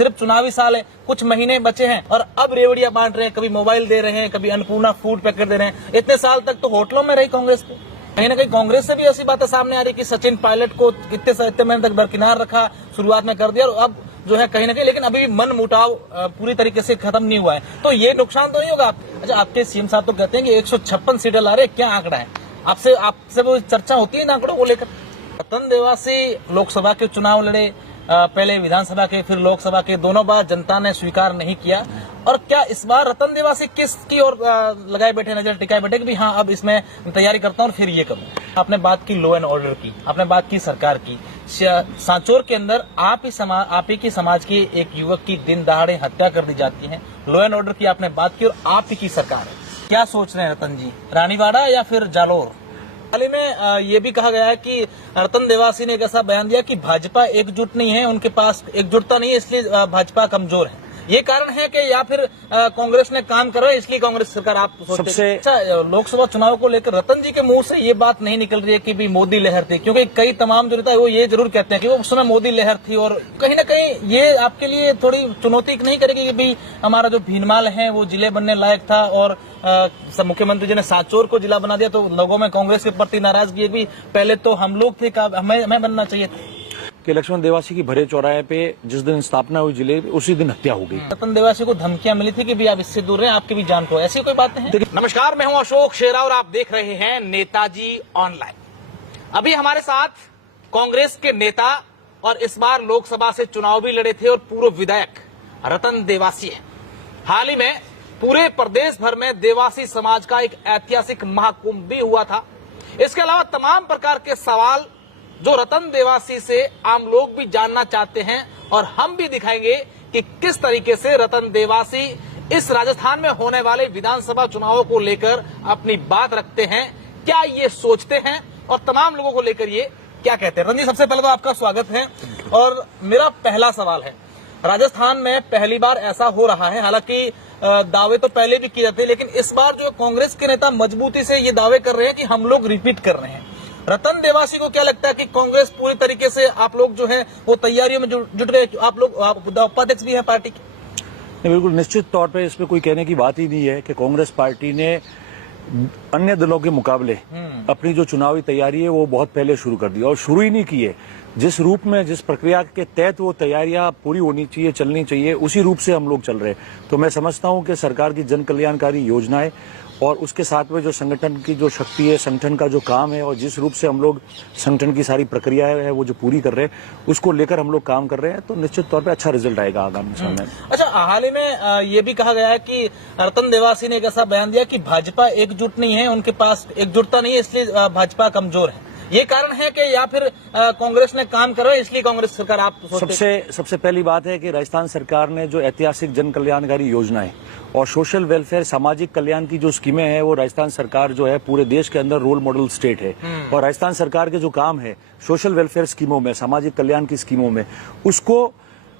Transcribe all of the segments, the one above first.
सिर्फ चुनावी साल है, कुछ महीने बचे हैं और अब रेवड़ियां बांट रहे हैं, कभी मोबाइल दे रहे हैं, कभी अन्नपूर्णा फूड पैकेट दे रहे हैं। इतने साल तक तो होटलों में रही कांग्रेस को। कहीं ना कहीं कांग्रेस से भी ऐसी बातें सामने आ रही कि सचिन पायलट को कितने महीने तक दरकिनार रखा, शुरुआत में कर दिया और अब जो है कहीं ना कहीं, लेकिन अभी भी मन मुटाव पूरी तरीके से खत्म नहीं हुआ है। तो ये नुकसान तो नहीं होगा? अच्छा, आपके सीएम साहब तो कहते हैं कि 156 सीटें ला रहे, क्या आंकड़ा है? आपसे वो चर्चा होती है इन आंकड़ों को लेकर? रतन देवासी लोकसभा के चुनाव लड़े, पहले विधानसभा के फिर लोकसभा के, दोनों बार जनता ने स्वीकार नहीं किया। और क्या इस बार रतन देवासी किसकी ओर लगाए बैठे, नजर टिकाए बैठे कि भी हाँ अब इसमें तैयारी करता हूँ और फिर ये करूँ? आपने बात की लॉ एंड ऑर्डर की, आपने बात की सरकार की। सांचौर के अंदर आप ही की समाज के एक युवक की दिन दहाड़े हत्या कर दी जाती है। लॉ एंड ऑर्डर की आपने बात की और आप ही की सरकार है। क्या सोच रहे हैं रतन जी, रानीवाड़ा या फिर जालोर? हाल ही में ये भी कहा गया है कि रतन देवासी ने एक ऐसा बयान दिया कि भाजपा एकजुट नहीं है, उनके पास एकजुटता नहीं है, इसलिए भाजपा कमजोर है। ये कारण है कि या फिर कांग्रेस ने काम कर रहा है इसलिए कांग्रेस सरकार? आप सोचते हैं? अच्छा, लोकसभा चुनाव को लेकर रतन जी के मुंह से ये बात नहीं निकल रही है कि भी मोदी लहर थी, क्योंकि कई तमाम जो नेता है वो ये जरूर कहते हैं कि वो उस समय मोदी लहर थी। और कहीं ना कहीं ये आपके लिए थोड़ी चुनौती नहीं करेगी कि भी हमारा जो भीनमाल है वो जिले बनने लायक था और मुख्यमंत्री जी ने सांचौर को जिला बना दिया, तो लोगों में कांग्रेस के प्रति नाराजगी भी, पहले तो हम लोग थे, हमें बनना चाहिए था। कि लक्ष्मण देवासी की भरे चौराहे पे जिस दिन स्थापना हुई जिले, उसी दिन हत्या हो गई। रतन देवासी को धमकियां मिली थी कि भी आप इससे दूर रहे, आपकी भी जान को, ऐसी कोई बात नहीं? नमस्कार, मैं हूं अशोक शेरा और आप देख रहे हैं नेताजी ऑनलाइन। अभी हमारे साथ कांग्रेस के नेता और इस बार लोकसभा से चुनाव भी लड़े थे और पूर्व विधायक रतन देवासी है। हाल ही में पूरे प्रदेश भर में देवासी समाज का एक ऐतिहासिक महाकुंभ भी हुआ था। इसके अलावा तमाम प्रकार के सवाल जो रतन देवासी से आम लोग भी जानना चाहते हैं और हम भी दिखाएंगे कि किस तरीके से रतन देवासी इस राजस्थान में होने वाले विधानसभा चुनावों को लेकर अपनी बात रखते हैं, क्या ये सोचते हैं और तमाम लोगों को लेकर ये क्या कहते हैं। रतन जी, सबसे पहले तो आपका स्वागत है और मेरा पहला सवाल है, राजस्थान में पहली बार ऐसा हो रहा है, हालांकि दावे तो पहले भी किए जाते हैं, लेकिन इस बार जो कांग्रेस के नेता मजबूती से ये दावे कर रहे हैं कि हम लोग रिपीट कर रहे हैं। रतन देवासी को क्या लगता है कि कांग्रेस पूरी तरीके से, आप लोग जो है वो तैयारियों में जुट गए? आप लोग उपाध्यक्ष भी है पार्टी के? बिल्कुल निश्चित तौर पे इसमें कोई कहने की बात ही नहीं है कि कांग्रेस पार्टी ने अन्य दलों के मुकाबले अपनी जो चुनावी तैयारी है वो बहुत पहले शुरू कर दी और शुरू ही नहीं की है। जिस रूप में, जिस प्रक्रिया के तहत वो तैयारियां पूरी होनी चाहिए, चलनी चाहिए, उसी रूप से हम लोग चल रहे हैं। तो मैं समझता हूं कि सरकार की जन कल्याणकारी योजनाएं और उसके साथ में जो संगठन की जो शक्ति है, संगठन का जो काम है और जिस रूप से हम लोग संगठन की सारी प्रक्रियाएं है वो जो पूरी कर रहे हैं, उसको लेकर हम लोग काम कर रहे हैं, तो निश्चित तौर पे अच्छा रिजल्ट आएगा आगामी समय में। अच्छा, हाल ही में ये भी कहा गया है कि रतन देवासी ने एक ऐसा बयान दिया कि भाजपा एकजुट नहीं है, उनके पास एकजुटता नहीं है, इसलिए भाजपा कमजोर है। ये कारण है कि या फिर कांग्रेस ने काम कर रहा है इसलिए कांग्रेस सरकार? आप सबसे पहली बात है कि राजस्थान सरकार ने जो ऐतिहासिक जन कल्याणकारी योजनाएं और सोशल वेलफेयर, सामाजिक कल्याण की जो स्कीमें हैं, वो राजस्थान सरकार जो है पूरे देश के अंदर रोल मॉडल स्टेट है। और राजस्थान सरकार के जो काम है सोशल वेलफेयर स्कीमों में, सामाजिक कल्याण की स्कीमों में, उसको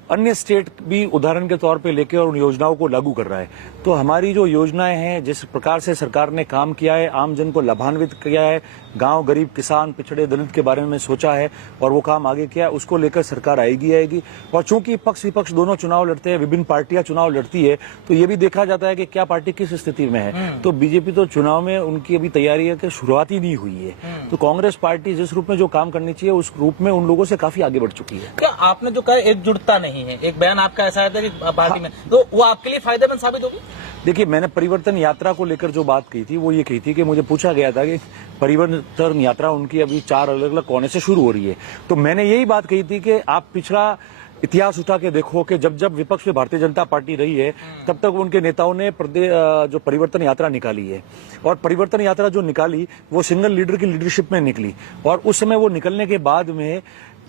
अन्य स्टेट भी उदाहरण के तौर पे लेके और उन योजनाओं को लागू कर रहा है। तो हमारी जो योजनाएं हैं, जिस प्रकार से सरकार ने काम किया है, आम जन को लाभान्वित किया है, गांव, गरीब, किसान, पिछड़े दलित के बारे में सोचा है और वो काम आगे किया है, उसको लेकर सरकार आएगी। और चूंकि पक्ष विपक्ष दोनों चुनाव लड़ते हैं, विभिन्न पार्टियां चुनाव लड़ती है, तो ये भी देखा जाता है कि क्या पार्टी किस स्थिति में है। तो बीजेपी तो चुनाव में उनकी अभी तैयारी है कि शुरुआत ही नहीं हुई है। तो कांग्रेस पार्टी जिस रूप में जो काम करनी चाहिए उस रूप में उन लोगों से काफी आगे बढ़ चुकी है। क्या आपने जो कहा एकजुटता नहीं है, एक बयान आपका ऐसा है कि पार्टी में, तो वो आपके लिए फायदेमंद साबित होगी? देखिए, मैंने परिवर्तन यात्रा को लेकर जो बात कही थी वो ये कही थी कि मुझे पूछा गया था कि परिवर्तन यात्रा उनकी अभी 4 अलग अलग कोने से शुरू हो रही है। तो मैंने यही बात कही थी कि आप पिछड़ा इतिहास उठा के देखो कि जब जब विपक्ष में भारतीय जनता पार्टी रही है तब तक उनके नेताओं ने जो परिवर्तन यात्रा निकाली है। और परिवर्तन यात्रा जो निकाली वो सिंगल लीडर की लीडरशिप में निकली और उस समय वो निकलने के बाद में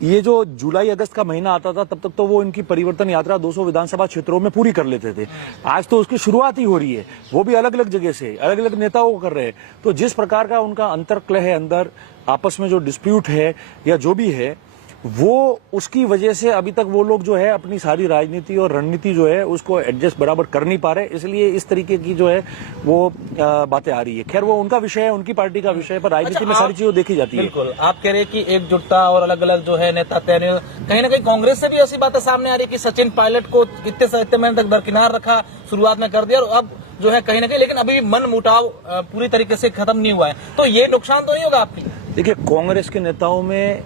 ये जो जुलाई अगस्त का महीना आता था तब तक तो वो इनकी परिवर्तन यात्रा 200 विधानसभा क्षेत्रों में पूरी कर लेते थे। आज तो उसकी शुरुआत ही हो रही है, वो भी अलग अलग जगह से, अलग अलग नेताओं को कर रहे हैं। तो जिस प्रकार का उनका अंतर्कलह है, अंदर आपस में जो डिस्प्यूट है या जो भी है, वो उसकी वजह से अभी तक वो लोग जो है अपनी सारी राजनीति और रणनीति जो है उसको एडजस्ट बराबर कर नहीं पा रहे, इसलिए इस तरीके की जो है वो बातें आ रही है। खैर वो उनका विषय है, उनकी पार्टी का विषय है, पर राजनीति में सारी चीजें देखी जाती है। बिल्कुल, आप कह रहे हैं कि एकजुटता और अलग अलग जो है नेता तय, कहीं ना कहीं कांग्रेस से भी ऐसी बातें सामने आ रही है कि सचिन पायलट को इतने महीने तक दरकिनार रखा, शुरुआत में कर दिया और अब जो है कहीं ना कहीं, लेकिन अभी भी मन मुटाव पूरी तरीके से खत्म नहीं हुआ है, तो ये नुकसान तो नहीं होगा आपकी? देखिए, कांग्रेस के नेताओं में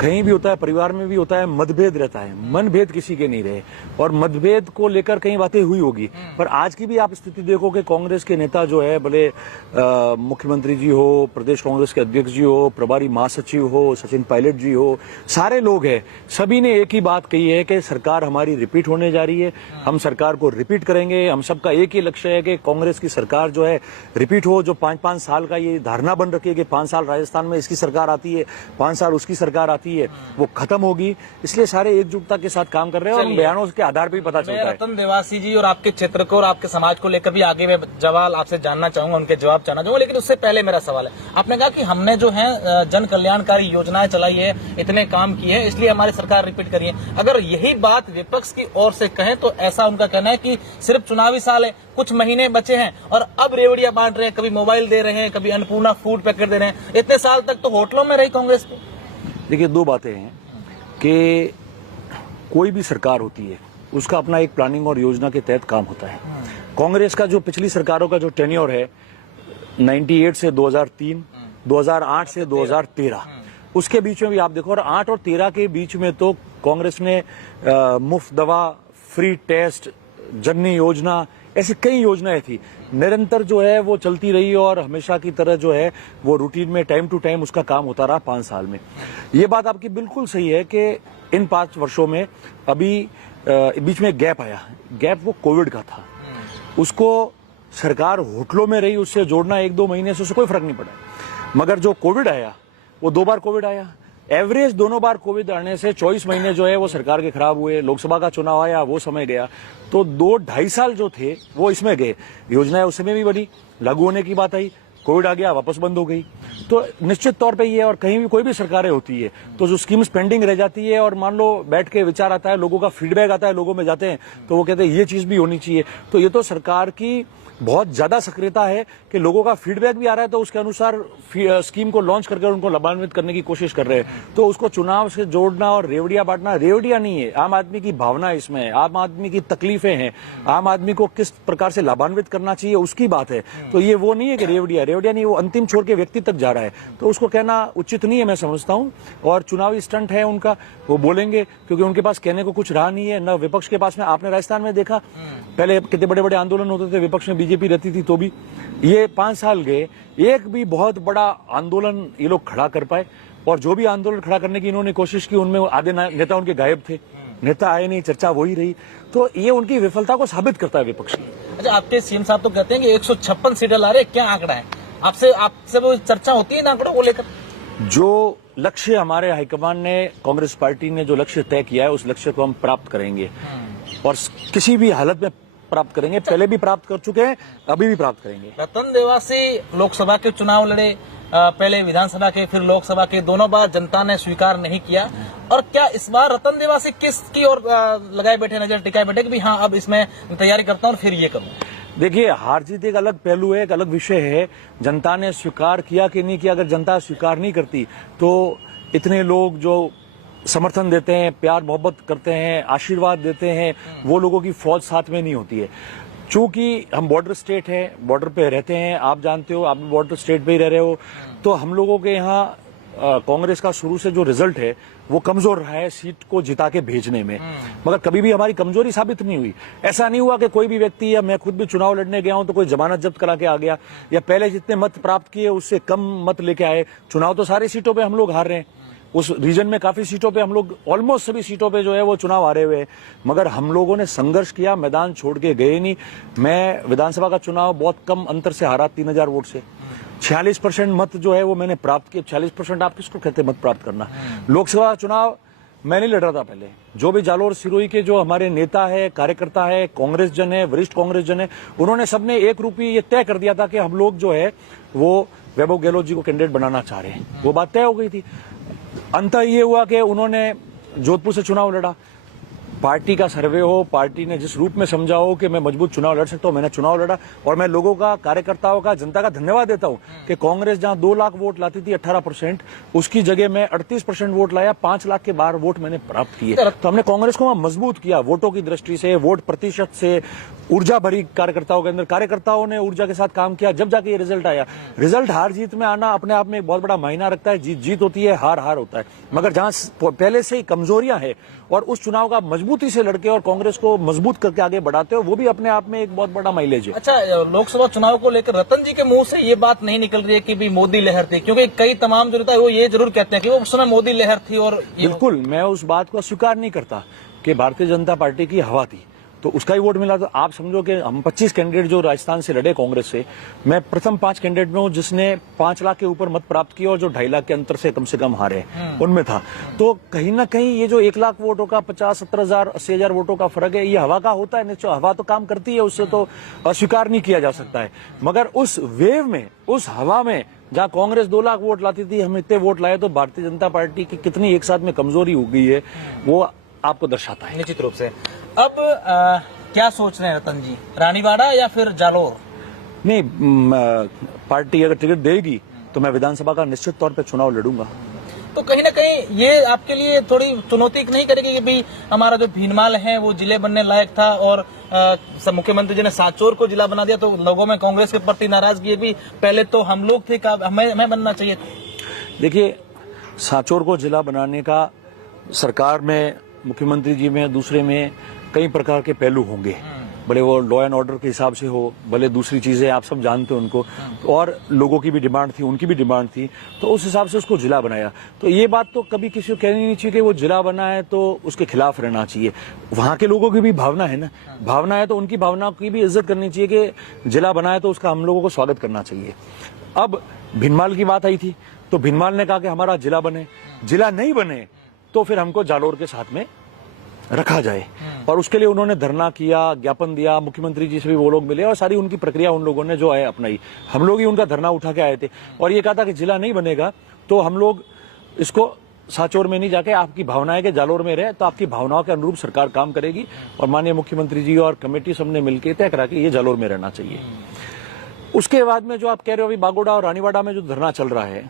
कहीं भी होता है, परिवार में भी होता है, मतभेद रहता है, मनभेद किसी के नहीं रहे और मतभेद को लेकर कई बातें हुई होगी, पर आज की भी आप स्थिति देखो कि कांग्रेस के नेता जो है, भले मुख्यमंत्री जी हो, प्रदेश कांग्रेस के अध्यक्ष जी हो, प्रभारी महासचिव हो, सचिन पायलट जी हो, सारे लोग हैं, सभी ने एक ही बात कही है कि सरकार हमारी रिपीट होने जा रही है, हम सरकार को रिपीट करेंगे। हम सबका एक ही लक्ष्य है कि कांग्रेस की सरकार जो है रिपीट हो। जो 5-5 साल का ये धारणा बन रखी है कि 5 साल राजस्थान में इसकी सरकार आती है, 5 साल उसकी सरकार आती है, वो खत्म होगी। इसलिए सारे एकजुटता के साथ काम कर रहे हैं और बयानों के आधार पर भी पता चलता है। रतन देवासी जी और आपके क्षेत्र को और आपके समाज को लेकर भी आगे मैं सवाल आपसे जानना चाहूंगा, उनके जवाब जानना चाहूंगा, लेकिन उससे पहले मेरा सवाल है, आपने कहा कि हमने जो है जन कल्याणकारी योजनाएं चलाई है, इतने काम किए हैं, इसलिए हमारी सरकार रिपीट करी है। अगर यही बात विपक्ष की ओर से कहें तो ऐसा उनका कहना है कि सिर्फ चुनावी साल है, कुछ महीने बचे हैं और अब रेवड़ियां बांट रहे हैं, कभी मोबाइल दे रहे हैं, कभी अन्नपूर्णा फूड पैकेट दे रहे हैं। इतने साल तक तो होटलों में रही कांग्रेस की। देखिए, दो बातें हैं कि कोई भी सरकार होती है उसका अपना एक प्लानिंग और योजना के तहत काम होता है। कांग्रेस का जो पिछली सरकारों का जो टेन्योर है 98 से 2003, 2008 से 2013, उसके बीच में भी आप देखो, और 8 और 13 के बीच में तो कांग्रेस ने मुफ्त दवा, फ्री टेस्ट, जननी योजना, ऐसी कई योजनाएं थी, निरंतर जो है वो चलती रही और हमेशा की तरह जो है वो रूटीन में टाइम टू टाइम उसका काम होता रहा 5 साल में। ये बात आपकी बिल्कुल सही है कि इन 5 वर्षों में अभी बीच में गैप आया, गैप वो कोविड का था, उसको सरकार होटलों में रही, उससे जोड़ना 1-2 महीने से उससे कोई फर्क नहीं पड़ा। मगर जो कोविड आया वो 2 बार कोविड आया, एवरेज दोनों बार कोविड आने से 24 महीने जो है वो सरकार के खराब हुए। लोकसभा का चुनाव आया, वो समय गया, तो 2-2.5 साल जो थे वो इसमें गए। योजनाएं उस समय भी बनी, लागू होने की बात आई, कोविड आ गया, वापस बंद हो गई। तो निश्चित तौर पे ये, और कहीं भी कोई भी सरकारें होती है तो जो स्कीम्स पेंडिंग रह जाती है और मान लो बैठ के विचार आता है, लोगों का फीडबैक आता है, लोगों में जाते हैं तो वो कहते हैं ये चीज भी होनी चाहिए। तो ये तो सरकार की बहुत ज्यादा सक्रियता है कि लोगों का फीडबैक भी आ रहा है तो उसके अनुसार स्कीम को लॉन्च करके उनको लाभान्वित करने की कोशिश कर रहे हैं। तो उसको चुनाव से जोड़ना और रेवड़ियां बांटना, रेवड़ियां नहीं है, आम आदमी की भावना इसमें है, आम आदमी की तकलीफें हैं, आम आदमी को किस प्रकार से लाभान्वित करना चाहिए उसकी बात है। तो ये वो नहीं है कि रेवड़िया नहीं, वो अंतिम छोर के व्यक्ति तक जा रहा है, तो उसको कहना उचित नहीं है, मैं समझता हूँ। और चुनावी स्टंट है उनका, वो बोलेंगे क्योंकि उनके पास कहने को कुछ रहा नहीं है, न विपक्ष के पास में। आपने राजस्थान में देखा पहले कितने बड़े बड़े आंदोलन होते थे, विपक्ष में बीजेपी रहती थी तो भी। ये 5 साल गए, एक भी बहुत बड़ा आंदोलन ये लोग खड़ा कर पाए, और जो भी आंदोलन खड़ा करने की इन्होंने कोशिश की उनमें आधे नेता उनके गायब थे, नेता आए नहीं, चर्चा वही रही। तो ये उनकी विफलता को साबित करता है विपक्ष की। अच्छा, आपके सीएम साहब तो कहते हैं कि 156 सीटें ला रहे, क्या आंकड़ा है? आपसे वो चर्चा होती है इन आंकड़ों को लेकर? जो लक्ष्य हमारे हाईकमान ने, कांग्रेस पार्टी ने जो लक्ष्य तय किया है उस लक्ष्य को हम प्राप्त करेंगे और किसी भी हालत में प्राप्त करेंगे। पहले भी प्राप्त कर चुके हैं, अभी भी प्राप्त करेंगे। रतन देवासी लोकसभा के चुनाव लड़े, पहले विधानसभा के फिर लोकसभा के, दोनों बार जनता ने स्वीकार नहीं किया। और क्या इस बार रतन देवासी किसकी ओर लगाए बैठे, नजर टिकाए बैठे कि भी हाँ अब इसमें तैयारी करता हूँ फिर ये करूँ? देखिए, हार जीत एक अलग पहलू है, एक अलग विषय है। जनता ने स्वीकार किया कि नहीं किया, अगर जनता स्वीकार नहीं करती तो इतने लोग जो समर्थन देते हैं, प्यार मोहब्बत करते हैं, आशीर्वाद देते हैं, वो लोगों की फौज साथ में नहीं होती है। चूंकि हम बॉर्डर स्टेट है, बॉर्डर पे रहते हैं, आप जानते हो, आप भी बॉर्डर स्टेट पे ही रह रहे हो, तो हम लोगों के यहाँ कांग्रेस का शुरू से जो रिजल्ट है वो कमजोर रहा है सीट को जिता के भेजने में, मगर कभी भी हमारी कमजोरी साबित नहीं हुई। ऐसा नहीं हुआ कि कोई भी व्यक्ति, या मैं खुद भी चुनाव लड़ने गया हूं तो कोई जमानत जब्त करा के आ गया, या पहले जितने मत प्राप्त किए उससे कम मत लेके आए। चुनाव तो सारी सीटों पे हम लोग हार रहे हैं, उस रीजन में काफी सीटों पे हम लोग, ऑलमोस्ट सभी सीटों पे जो है वो चुनाव हारे हुए हैं, मगर हम लोगों ने संघर्ष किया, मैदान छोड़ के गए नहीं। मैं विधानसभा का चुनाव बहुत कम अंतर से हारा, 3000 वोट से। 46% मत जो है वो मैंने प्राप्त किए। 46% आप किसको कहते हैं मत प्राप्त करना? लोकसभा चुनाव मैं नहीं लड़ रहा था पहले, जो भी जालोर सिरोही के जो हमारे नेता है, कार्यकर्ता है, कांग्रेस जन है, वरिष्ठ कांग्रेस जन है, उन्होंने सबने एक रूप ये तय कर दिया था कि हम लोग जो है वो वैभव गहलोत जी को कैंडिडेट बनाना चाह रहे हैं। वो बात तय हो गई थी। अंततः ये हुआ कि उन्होंने जोधपुर से चुनाव लड़ा। पार्टी का सर्वे हो, पार्टी ने जिस रूप में समझा हो कि मैं मजबूत चुनाव लड़ सकता हूं, मैंने चुनाव लड़ा। और मैं लोगों का, कार्यकर्ताओं का, जनता का धन्यवाद देता हूं कि कांग्रेस जहां 2 लाख वोट लाती थी 18%, उसकी जगह मैं 38% वोट लाया, 5 लाख के बाहर वोट मैंने प्राप्त किए। तो हमने कांग्रेस को मजबूत किया वोटों की दृष्टि से, वोट प्रतिशत से, ऊर्जा भरी कार्यकर्ताओं के अंदर। कार्यकर्ताओं ने ऊर्जा के साथ काम किया, जब जाके ये रिजल्ट आया। रिजल्ट हार जीत में आना अपने आप में एक बहुत बड़ा मायना रखता है। जीत जीत होती है, हार हार होता है। मगर जहां पहले से ही कमजोरियां हैं और उस चुनाव का मजबूती से लड़के और कांग्रेस को मजबूत करके आगे बढ़ाते हो, वो भी अपने आप में एक बहुत बड़ा माइलेज है। अच्छा, लोकसभा चुनाव को लेकर रतन जी के मुंह से ये बात नहीं निकल रही है कि भी मोदी लहर थी, क्योंकि कई तमाम जो नेता है वो ये जरूर कहते हैं कि वो उस समय मोदी लहर थी। और बिल्कुल, मैं उस बात को स्वीकार नहीं करता कि भारतीय जनता पार्टी की हवा थी तो उसका ही वोट मिला। तो आप समझो कि हम 25 कैंडिडेट जो राजस्थान से लड़े कांग्रेस से, मैं प्रथम 5 कैंडिडेट में हूं जिसने 5 लाख के ऊपर मत प्राप्त किए और जो 2.5 लाख के अंतर से कम हारे, उनमें था। तो कहीं ना कहीं ये जो 1 लाख वोटों का 50-70 हजार 80 हजार वोटों का फर्क है, ये हवा का होता है। निश्चय हवा तो काम करती है, उससे तो अस्वीकार नहीं किया जा सकता है। मगर उस वेव में, उस हवा में जहां कांग्रेस 2 लाख वोट लाती थी, हम इतने वोट लाए, तो भारतीय जनता पार्टी की कितनी एक साथ में कमजोरी हो गई है वो आपको दर्शाता है। निश्चित रूप से। अब क्या सोच रहे हैं रतन जी, रानीवाड़ा या फिर जालोर? नहीं, पार्टी अगर टिकट देगी तो मैं विधानसभा का निश्चित तौर पे चुनाव लड़ूंगा। तो कहीं ना कहीं ये आपके लिए थोड़ी चुनौती नहीं करेगी कि भाई हमारा जो भीनमाल है वो जिले बनने लायक था और मुख्यमंत्री जी ने सांचौर को जिला बना दिया, तो लोगों में कांग्रेस के प्रति नाराजगी भी, पहले तो हम लोग थे, हमें बनना चाहिए। देखिए, सांचौर को जिला बनाने का सरकार में, मुख्यमंत्री जी में, दूसरे में कई प्रकार के पहलू होंगे। भले वो लॉ एंड ऑर्डर के हिसाब से हो, भले दूसरी चीजें, आप सब जानते हो उनको, और लोगों की भी डिमांड थी, उनकी भी डिमांड थी, तो उस हिसाब से उसको जिला बनाया। तो ये बात तो कभी किसी को कहनी नहीं चाहिए कि वो जिला बना है तो उसके खिलाफ रहना चाहिए। वहां के लोगों की भी भावना है ना, भावना है तो उनकी भावना की भी इज्जत करनी चाहिए कि जिला बना है तो उसका हम लोगों को स्वागत करना चाहिए। अब भिनमाल की बात आई थी तो भिनमाल ने कहा कि हमारा जिला बने, जिला नहीं बने तो फिर हमको जालोर के साथ में रखा जाए। और उसके लिए उन्होंने धरना किया, ज्ञापन दिया, मुख्यमंत्री जी से भी वो लोग मिले और सारी उनकी प्रक्रिया उन लोगों ने जो है अपनाई। हम लोग ही उनका धरना उठा के आए थे और ये कहा था कि जिला नहीं बनेगा तो हम लोग इसको सांचौर में नहीं जाके, आपकी भावना है कि जालोर में रहे तो आपकी भावनाओं के अनुरूप सरकार काम करेगी। और माननीय मुख्यमंत्री जी और कमेटी सबने मिलकर तय करा कि ये जालोर में रहना चाहिए। उसके बाद में जो आप कह रहे हो अभी बागोड़ा और रानीवाड़ा में जो धरना चल रहा है,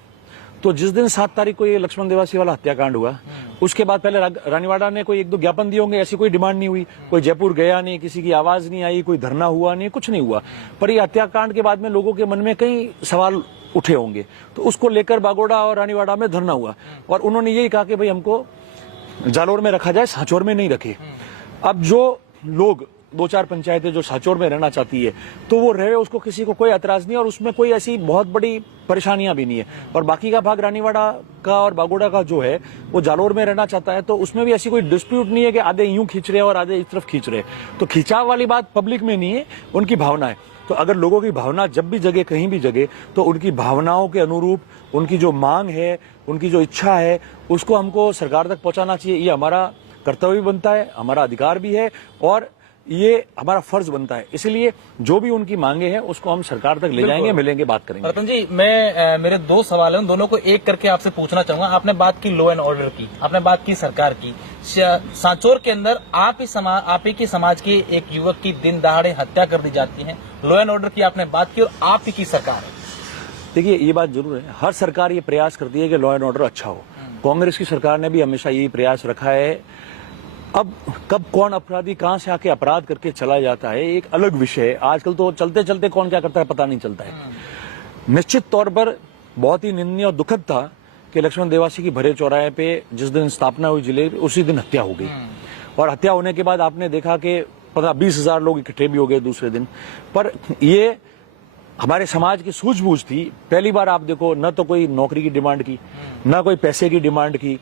तो जिस दिन 7 तारीख को ये लक्ष्मण देवासी वाला हत्याकांड हुआ, उसके बाद पहले रानीवाड़ा ने कोई 1-2 ज्ञापन दिए होंगे, ऐसी कोई डिमांड नहीं हुई, कोई जयपुर गया नहीं, किसी की आवाज नहीं आई, कोई धरना हुआ नहीं, कुछ नहीं हुआ। पर ये हत्याकांड के बाद में लोगों के मन में कई सवाल उठे होंगे, तो उसको लेकर बागोड़ा और रानीवाड़ा में धरना हुआ और उन्होंने यही कहा कि भाई हमको जालोर में रखा जाए, सांचौर में नहीं रखे। अब जो लोग 2-4 पंचायतें जो सांचौर में रहना चाहती है तो वो रहे, उसको किसी को कोई एतराज नहीं है और उसमें कोई ऐसी बहुत बड़ी परेशानियां भी नहीं है। और बाकी का भाग रानीवाड़ा का और बागोड़ा का जो है वो जालोर में रहना चाहता है, तो उसमें भी ऐसी कोई डिस्प्यूट नहीं है कि आधे यूं खींच रहे और आधे इस तरफ खींच रहे। तो खिंचाव वाली बात पब्लिक में नहीं है, उनकी भावना है। तो अगर लोगों की भावना जब भी जगे, कहीं भी जगे, तो उनकी भावनाओं के अनुरूप उनकी जो मांग है, उनकी जो इच्छा है, उसको हमको सरकार तक पहुंचाना चाहिए। ये हमारा कर्तव्य भी बनता है, हमारा अधिकार भी है और ये हमारा फर्ज बनता है। इसलिए जो भी उनकी मांगे हैं उसको हम सरकार तक ले जाएंगे, मिलेंगे, बात करेंगे। रतन जी, मैं मेरे 2 सवाल हैं, दोनों को एक करके आपसे पूछना चाहूंगा। आपने बात की लॉ एंड ऑर्डर की, आपने बात की सरकार की। सांचौर के अंदर आप ही की समाज के एक युवक की दिन दहाड़े हत्या कर दी जाती है, लॉ एंड ऑर्डर की आपने बात की और आप ही की सरकार है। देखिए, ये बात जरूर है, हर सरकार ये प्रयास करती है कि लॉ एंड ऑर्डर अच्छा हो। कांग्रेस की सरकार ने भी हमेशा यही प्रयास रखा है। अब कब कौन अपराधी कहां से आके अपराध करके चला जाता है एक अलग विषय है। आजकल तो चलते चलते कौन क्या करता है पता नहीं चलता है। निश्चित तौर पर बहुत ही निंदनीय और दुखद था कि लक्ष्मण देवासी की भरे चौराहे पे जिस दिन स्थापना हुई जिले, उसी दिन हत्या हो गई। और हत्या होने के बाद आपने देखा कि 15-20 हजार लोग इकट्ठे भी हो गए दूसरे दिन। पर ये हमारे समाज की सूझबूझ थी। पहली बार आप देखो, न तो कोई नौकरी की डिमांड की, न कोई पैसे की डिमांड की,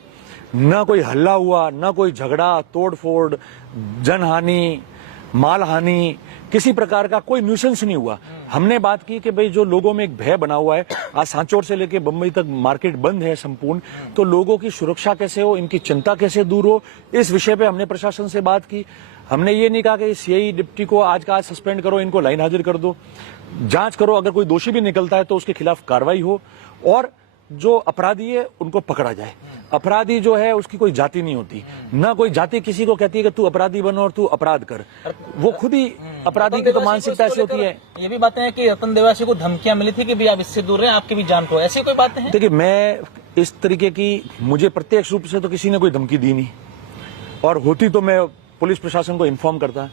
न कोई हल्ला हुआ, न कोई झगड़ा, तोड़फोड़, जनहानि, मालहानि, किसी प्रकार का कोई न्यूसेंस नहीं हुआ। हमने बात की कि भाई जो लोगों में एक भय बना हुआ है, आज सांचौर से लेके बम्बई तक मार्केट बंद है संपूर्ण, तो लोगों की सुरक्षा कैसे हो, इनकी चिंता कैसे दूर हो, इस विषय पे हमने प्रशासन से बात की। हमने ये नहीं कहा कि सीआई डिप्टी को आज का आज सस्पेंड करो, इनको लाइन हाजिर कर दो, जांच करो, अगर कोई दोषी भी निकलता है तो उसके खिलाफ कार्रवाई हो। और जो अपराधी है उनको पकड़ा जाए। अपराधी जो है उसकी कोई जाति नहीं होती, ना कोई जाति किसी को कहती है कि तू अपराधी बनो और तू अपराध कर, वो खुद ही अपराधी की तो मानसिकता ऐसी होती है। ये भी बातें हैं कि रतन देवासी को धमकियां मिली थी कि भी आप इससे दूर रहें, आपकी भी जान को, ऐसी कोई बातें हैं? देखिए, मैं इस तरीके की मुझे प्रत्यक्ष रूप से तो किसी ने कोई धमकी दी नहीं, और होती तो मैं पुलिस प्रशासन को इन्फॉर्म करता।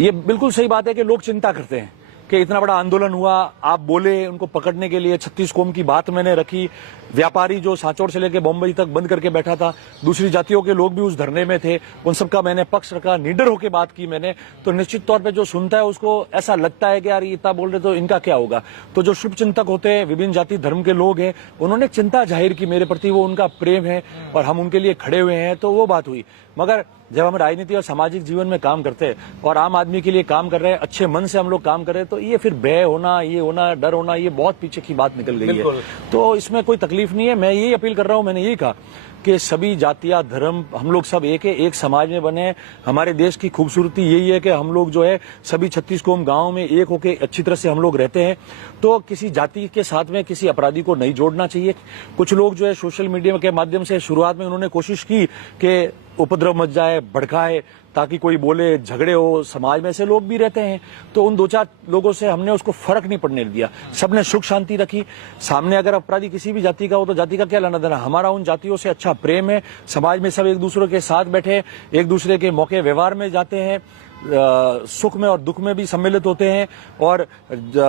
ये बिल्कुल सही बात है कि लोग चिंता करते हैं कि इतना बड़ा आंदोलन हुआ, आप बोले उनको पकड़ने के लिए 36 कोम की बात मैंने रखी, व्यापारी जो सांचौर से लेकर बॉम्बे तक बंद करके बैठा था, दूसरी जातियों के लोग भी उस धरने में थे, उन सबका मैंने पक्ष रखा, निडर होकर बात की मैंने। तो निश्चित तौर पे जो सुनता है उसको ऐसा लगता है कि यार इतना बोल रहे तो इनका क्या होगा। तो जो शुभ चिंतक होते हैं, विभिन्न जाति धर्म के लोग हैं, उन्होंने चिंता जाहिर की मेरे प्रति, वो उनका प्रेम है और हम उनके लिए खड़े हुए हैं, तो वो बात हुई। मगर जब हम राजनीति और सामाजिक जीवन में काम करते हैं और आम आदमी के लिए काम कर रहे हैं, अच्छे मन से हम लोग काम कर रहे हैं, तो ये फिर भय होना, ये होना, डर होना, ये बहुत पीछे की बात निकल गई है। तो इसमें कोई तकलीफ नहीं है। मैं यही अपील कर रहा हूं, मैंने यही कहा कि सभी जातियां, धर्म, हम लोग सब एक है, एक समाज में बने। हमारे देश की खूबसूरती यही है कि हम लोग जो है सभी 36 कोम गांव में एक होके अच्छी तरह से हम लोग रहते हैं। तो किसी जाति के साथ में किसी अपराधी को नहीं जोड़ना चाहिए। कुछ लोग जो है सोशल मीडिया के माध्यम से शुरुआत में उन्होंने कोशिश की कि उपद्रव मच जाए, भड़काए, ताकि कोई बोले, झगड़े हो। समाज में ऐसे लोग भी रहते हैं, तो उन 2-4 लोगों से हमने उसको फर्क नहीं पड़ने दिया। सबने सुख शांति रखी। सामने अगर अपराधी किसी भी जाति का हो तो जाति का क्या लेना देना, हमारा उन जातियों से अच्छा प्रेम है। समाज में सब एक दूसरे के साथ बैठे, एक दूसरे के मौके व्यवहार में जाते हैं, सुख में और दुख में भी सम्मिलित होते हैं। और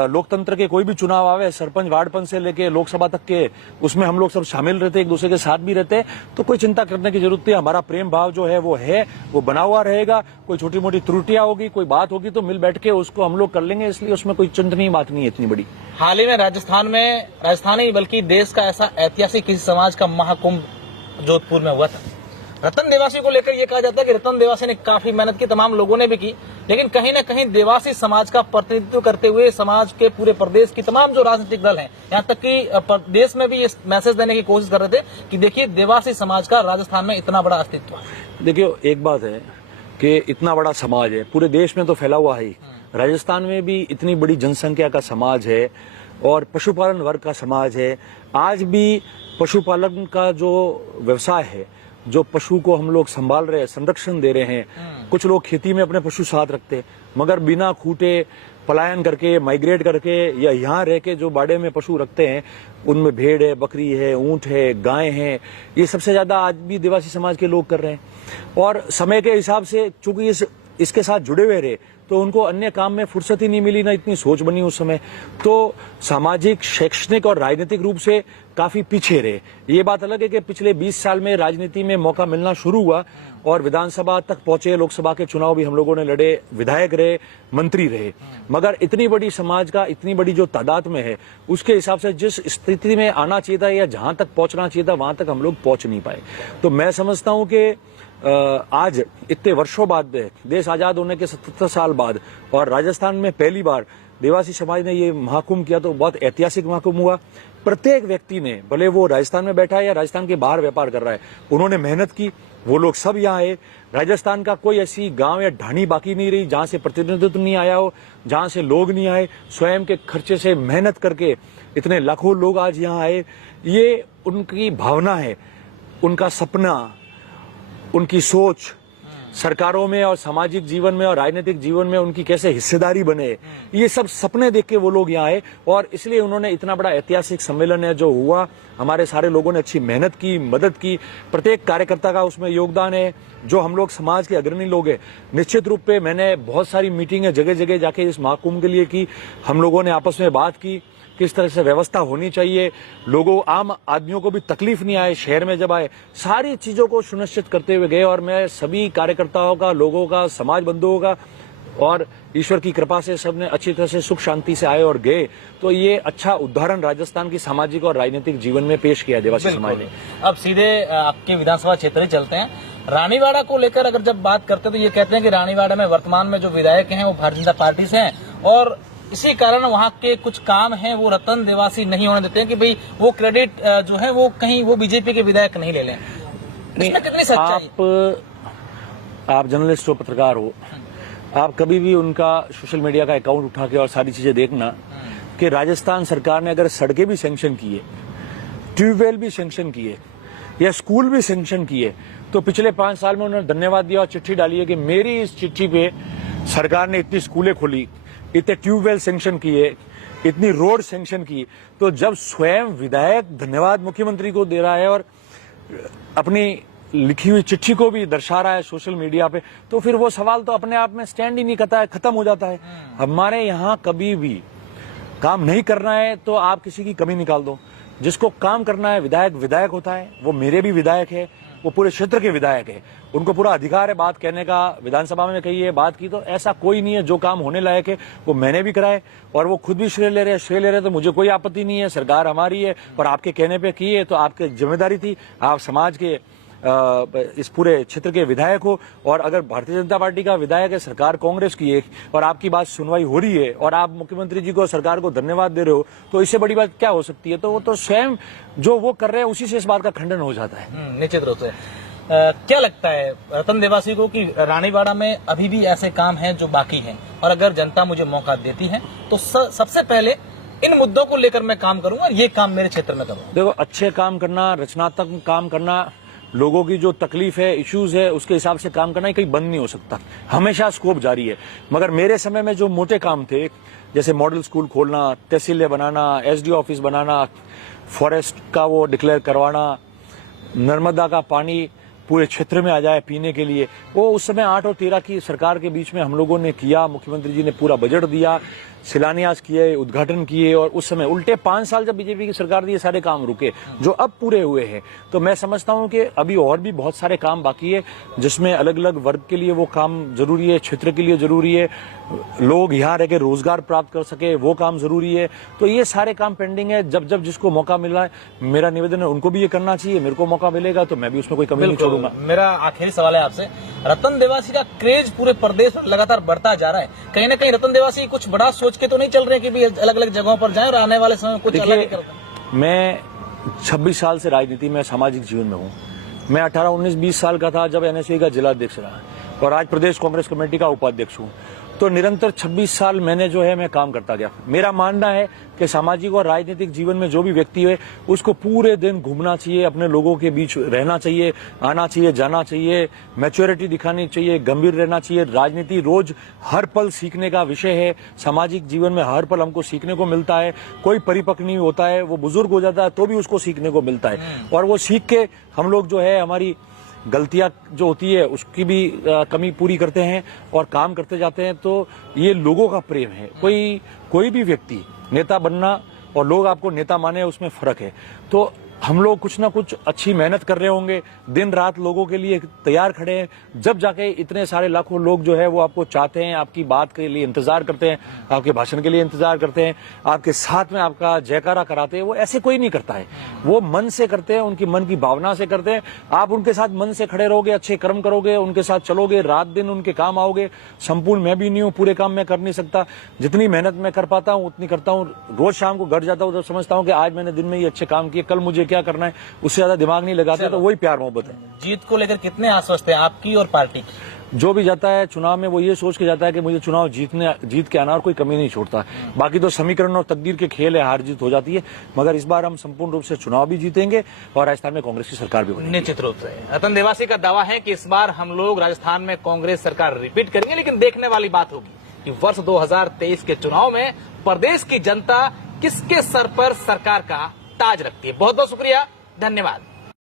लोकतंत्र के कोई भी चुनाव आवे, सरपंच वार्ड से लेके लोकसभा तक के, उसमें हम लोग सब शामिल रहते, एक दूसरे के साथ भी रहते हैं। तो कोई चिंता करने की जरूरत नहीं। हमारा प्रेम भाव जो है वो बना हुआ रहेगा। कोई छोटी मोटी त्रुटियां होगी, कोई बात होगी तो मिल बैठ के उसको हम लोग कर लेंगे, इसलिए उसमें कोई चिंतनीय बात नहीं है इतनी बड़ी। हाल ही में राजस्थान ही बल्कि देश का ऐसा ऐतिहासिक किसी समाज का महाकुंभ जोधपुर में हुआ था। रतन देवासी को लेकर यह कहा जाता है कि रतन देवासी ने काफी मेहनत की, तमाम लोगों ने भी की, लेकिन कहीं न कहीं देवासी समाज का प्रतिनिधित्व करते हुए समाज के पूरे प्रदेश की तमाम जो राजनीतिक दल हैं, यहाँ तक कि देश में भी ये मैसेज देने की कोशिश कर रहे थे कि देखिए देवासी समाज का राजस्थान में इतना बड़ा अस्तित्व है। देखिए, एक बात है कि इतना बड़ा समाज है, पूरे देश में तो फैला हुआ है, राजस्थान में भी इतनी बड़ी जनसंख्या का समाज है और पशुपालन वर्ग का समाज है। आज भी पशुपालन का जो व्यवसाय है, जो पशु को हम लोग संभाल रहे हैं, संरक्षण दे रहे हैं। कुछ लोग खेती में अपने पशु साथ रखते हैं, मगर बिना खूटे पलायन करके, माइग्रेट करके या यहाँ रह के जो बाड़े में पशु रखते हैं, उनमें भेड़ है, बकरी है, ऊंट है, गाय है, ये सबसे ज्यादा आज भी देवासी समाज के लोग कर रहे हैं। और समय के हिसाब से चूंकि इसके साथ जुड़े हुए रहे, तो उनको अन्य काम में फुर्सत ही नहीं मिली, ना इतनी सोच बनी उस समय। तो सामाजिक, शैक्षणिक और राजनीतिक रूप से काफी पीछे रहे। ये बात अलग है कि पिछले 20 साल में राजनीति में मौका मिलना शुरू हुआ और विधानसभा तक पहुंचे, लोकसभा के चुनाव भी हम लोगों ने लड़े, विधायक रहे, मंत्री रहे। मगर इतनी बड़ी समाज का, इतनी बड़ी जो तादाद में है, उसके हिसाब से जिस स्थिति में आना चाहिए था या जहां तक पहुंचना चाहिए था, वहां तक हम लोग पहुंच नहीं पाए। तो मैं समझता हूं कि आज इतने वर्षों बाद, देश आजाद होने के 77 साल बाद, और राजस्थान में पहली बार देवासी समाज ने ये महाकुंभ किया, तो बहुत ऐतिहासिक महाकुंभ हुआ। प्रत्येक व्यक्ति ने, भले वो राजस्थान में बैठा है या राजस्थान के बाहर व्यापार कर रहा है, उन्होंने मेहनत की। वो लोग सब यहाँ आए। राजस्थान का कोई ऐसी गांव या ढाणी बाकी नहीं रही जहां से प्रतिनिधित्व नहीं आया हो, जहां से लोग नहीं आए। स्वयं के खर्चे से मेहनत करके इतने लाखों लोग आज यहाँ आए। ये उनकी भावना है, उनका सपना, उनकी सोच, सरकारों में और सामाजिक जीवन में और राजनीतिक जीवन में उनकी कैसे हिस्सेदारी बने, ये सब सपने देख के वो लोग यहाँ आए। और इसलिए उन्होंने इतना बड़ा ऐतिहासिक सम्मेलन है जो हुआ, हमारे सारे लोगों ने अच्छी मेहनत की, मदद की, प्रत्येक कार्यकर्ता का उसमें योगदान है। जो हम लोग समाज के अग्रणी लोग हैं, निश्चित रूप पे मैंने बहुत सारी मीटिंगें जगह जगह जाके इस महाकुंभ के लिए की। हम लोगों ने आपस में बात की किस तरह से व्यवस्था होनी चाहिए, लोगों, आम आदमियों को भी तकलीफ नहीं आए, शहर में जब आए, सारी चीजों को सुनिश्चित करते हुए गए। और मैं सभी कार्यकर्ताओं का, लोगों का, समाज बंधुओं का, और ईश्वर की कृपा से सबने अच्छी तरह से सुख शांति से आए और गए। तो ये अच्छा उदाहरण राजस्थान की सामाजिक और राजनीतिक जीवन में पेश किया देवासी समाज ने। अब सीधे आपके विधानसभा क्षेत्र ही चलते हैं। रानीवाड़ा को लेकर अगर जब बात करते हैं तो ये कहते हैं कि रानीवाड़ा में वर्तमान में जो विधायक हैं वो भारतीय जनता पार्टी से हैं, और इसी कारण वहाँ के कुछ काम हैं वो रतन देवासी नहीं होने देते हैं कि भाई वो क्रेडिट जो है वो कहीं वो बीजेपी के विधायक नहीं ले लें। इसमें कितनी सच्चाई? आप जर्नलिस्ट हो, पत्रकार हो, आप कभी भी उनका सोशल मीडिया का अकाउंट उठा के और सारी चीजें देखना कि राजस्थान सरकार ने अगर सड़कें भी सैंक्शन की है ट्यूबवेल भी सैंक्शन किए या स्कूल भी सैंक्शन किए, तो पिछले 5 साल में उन्होंने धन्यवाद दिया और चिट्ठी डाली है कि मेरी इस चिट्ठी पे सरकार ने इतनी स्कूलें खोली, इतने ट्यूबवेल सैंक्शन किए, इतनी रोड सैंक्शन की। तो जब स्वयं विधायक धन्यवाद मुख्यमंत्री को दे रहा है और अपनी लिखी हुई चिट्ठी को भी दर्शा रहा है सोशल मीडिया पे, तो फिर वो सवाल तो अपने आप में स्टैंड ही नहीं करता है, खत्म हो जाता है। हमारे यहाँ कभी भी काम नहीं करना है तो आप किसी की कमी निकाल दो, जिसको काम करना है विधायक विधायक होता है। वो मेरे भी विधायक है, वो पूरे क्षेत्र के विधायक है, उनको पूरा अधिकार है बात कहने का। विधानसभा में कही है बात की, तो ऐसा कोई नहीं है। जो काम होने लायक है वो मैंने भी कराए और वो खुद भी श्रेय ले रहे हैं, तो मुझे कोई आपत्ति नहीं है। सरकार हमारी है और आपके कहने पे की है, तो आपकी जिम्मेदारी थी, आप समाज के इस पूरे क्षेत्र के विधायक हो। और अगर भारतीय जनता पार्टी का विधायक है, सरकार कांग्रेस की है और आपकी बात सुनवाई हो रही है और आप मुख्यमंत्री जी को सरकार को धन्यवाद दे रहे हो, तो इससे बड़ी बात क्या हो सकती है। तो वो तो स्वयं जो वो कर रहे हैं उसी से इस बात का खंडन हो जाता है। निश्चित रूप से। क्या लगता है रतन देवासी को कि रानीवाड़ा में अभी भी ऐसे काम हैं जो बाकी हैं, और अगर जनता मुझे मौका देती है तो सबसे पहले इन मुद्दों को लेकर मैं काम करूंगा, ये काम मेरे क्षेत्र में करूंगा। देखो, अच्छे काम करना, रचनात्मक काम करना, लोगों की जो तकलीफ है, इश्यूज है, उसके हिसाब से काम करना कहीं बंद नहीं हो सकता, हमेशा स्कोप जारी है। मगर मेरे समय में जो मोटे काम थे, जैसे मॉडल स्कूल खोलना, तहसीलें बनाना, एसडीओ ऑफिस बनाना, फॉरेस्ट का वो डिक्लेयर करवाना, नर्मदा का पानी पूरे क्षेत्र में आ जाए पीने के लिए, वो उस समय 8 और 13 की सरकार के बीच में हम लोगों ने किया। मुख्यमंत्री जी ने पूरा बजट दिया, शिलान्यास किए, उद्घाटन किए, और उस समय उल्टे 5 साल जब बीजेपी की सरकार थी ये सारे काम रुके जो अब पूरे हुए हैं। तो मैं समझता हूं कि अभी और भी बहुत सारे काम बाकी है, जिसमें अलग अलग वर्ग के लिए वो काम जरूरी है, क्षेत्र के लिए जरूरी है, लोग यहाँ रह के रोजगार प्राप्त कर सके वो काम जरूरी है। तो ये सारे काम पेंडिंग है। जब जब जिसको मौका मिल रहा है, मेरा निवेदन है उनको भी ये करना चाहिए। मेरे को मौका मिलेगा तो मैं भी उसमें कोई कमी नहीं छोड़ूंगा। मेरा आखिरी सवाल है आपसे, रतन देवासी का क्रेज पूरे प्रदेश में लगातार बढ़ता जा रहा है, कहीं ना कहीं रतन देवासी कुछ बड़ा सोच के तो नहीं चल रहे कि भी अलग अलग जगहों पर जाएं और आने वाले समय में कुछ अलग ही करें? मैं 26 साल से राजनीति में, सामाजिक जीवन में हूँ। मैं 18, 19, 20 साल का था जब एनएसयू का जिला अध्यक्ष रहा और आज प्रदेश कांग्रेस कमेटी का उपाध्यक्ष हूँ। तो निरंतर 26 साल मैंने जो है मैं काम करता गया। मेरा मानना है कि सामाजिक और राजनीतिक जीवन में जो भी व्यक्ति है उसको पूरे दिन घूमना चाहिए, अपने लोगों के बीच रहना चाहिए, आना चाहिए, जाना चाहिए, मैच्योरिटी दिखानी चाहिए, गंभीर रहना चाहिए। राजनीति रोज हर पल सीखने का विषय है। सामाजिक जीवन में हर पल हमको सीखने को मिलता है। कोई परिपक्व नहीं होता है, वो बुजुर्ग हो जाता है तो भी उसको सीखने को मिलता है, और वो सीख के हम लोग जो है हमारी गलतियां जो होती है उसकी भी कमी पूरी करते हैं और काम करते जाते हैं। तो ये लोगों का प्रेम है। कोई भी व्यक्ति नेता बनना और लोग आपको नेता माने, उसमें फर्क है। तो हम लोग कुछ ना कुछ अच्छी मेहनत कर रहे होंगे, दिन रात लोगों के लिए तैयार खड़े हैं, जब जाके इतने सारे लाखों लोग जो है वो आपको चाहते हैं, आपकी बात के लिए इंतजार करते हैं, आपके भाषण के लिए इंतजार करते हैं, आपके साथ में आपका जयकारा कराते हैं। वो ऐसे कोई नहीं करता है, वो मन से करते हैं, उनकी मन की भावना से करते हैं। आप उनके साथ मन से खड़े रहोगे, अच्छे कर्म करोगे, उनके साथ चलोगे, रात दिन उनके काम आओगे। संपूर्ण मैं भी नहीं हूँ, पूरे काम मैं कर नहीं सकता, जितनी मेहनत मैं कर पाता हूँ उतनी करता हूँ। रोज शाम को घर जाता हूँ तो समझता हूँ कि आज मैंने दिन में ये अच्छे काम किए, कल मुझे क्या करना है, उससे ज्यादा दिमाग नहीं लगाते। तो वही प्यार मोहब्बत है। जीत को लेकर कितने आश्वस्त हैं आपकी और पार्टी की? जो भी जाता है चुनाव में वो ये सोच के जाता है कि मुझे चुनाव जीत के आना, और कोई कमी नहीं छोड़ता। बाकी तो समीकरण और तकदीर के खेल है, हार जीत हो जाती है। मगर इस बार हम संपूर्ण रूप से चुनाव भी जीतेंगे और राजस्थान में कांग्रेस की सरकार भी बनेगी। निश्चित रूप से रतन देवासी का दावा है कि इस बार हम लोग राजस्थान में कांग्रेस सरकार रिपीट करेंगे। लेकिन देखने वाली बात होगी कि वर्ष 2023 के चुनाव में प्रदेश की जनता किसके सर पर सरकार का ताज रखती है। बहुत बहुत शुक्रिया, धन्यवाद।